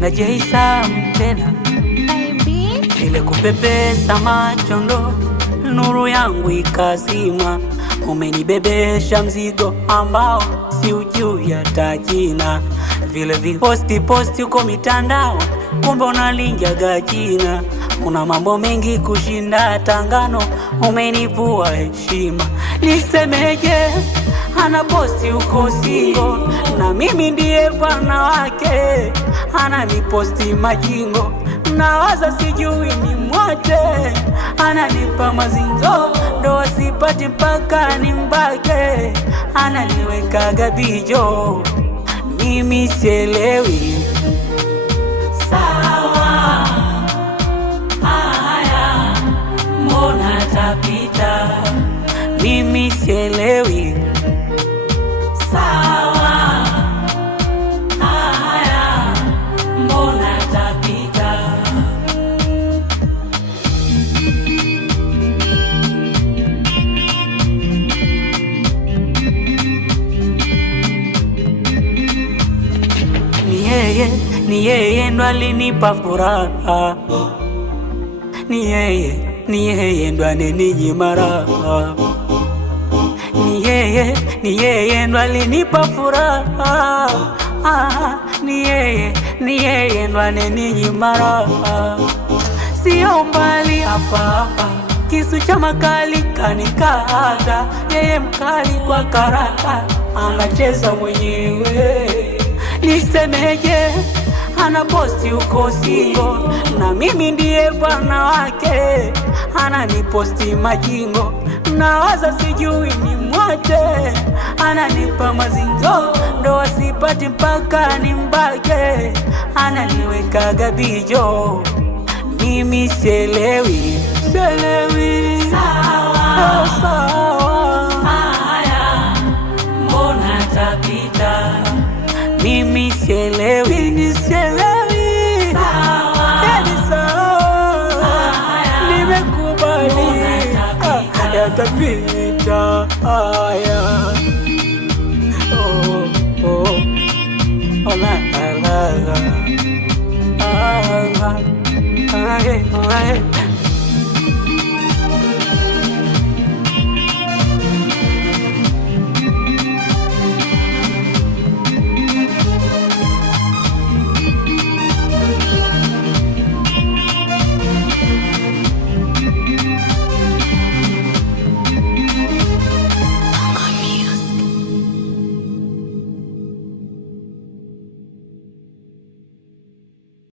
Na J-Sam tena ile kupepesa macho ndo nuru yangu ikazima. Umenibebesha mzigo ambao si ujui hata jina. Vile posti uko mitandao, kumbe unalinjaga jina. Una mambo mengi kushinda tangano, umenivua heshima. Nisemeje, ana posti uko singo, na mimi ndiye bwana wake. Ananiposti majingo, nawaza sijui ni mwache. Ananipa mazinzo, ndo asipati mpaka nimbake. Ananiweka gabijo, mimi sielewi. Sawa, haya, mbona tapita? Mimi sielewi. Sawa, haya, mbona tapita? Ni yeye ndo alinipa furaha. Ni yeye ndo aneninyima raha. Ni yeye ndo alinipa furaha. Ni yeye ndo aneninyima raha. Sio mbali hapa, kisu cha makali kanikata. Yeye mkali kwa karata, anacheza mwenyewe. Nisemeje, ana posti uko singo, na mimi ndiye bwana wake. Ananiposti majingo, nawaza sijui ni mwache. Ananipa mazinzo, ndo asipati mpaka nimbake. Ananiweka gabijo, mimi sielewi. Sawa, haya, mbona tapita? Mimi sielewi. Sawa, nimekubali, yatapita haya. La la la la.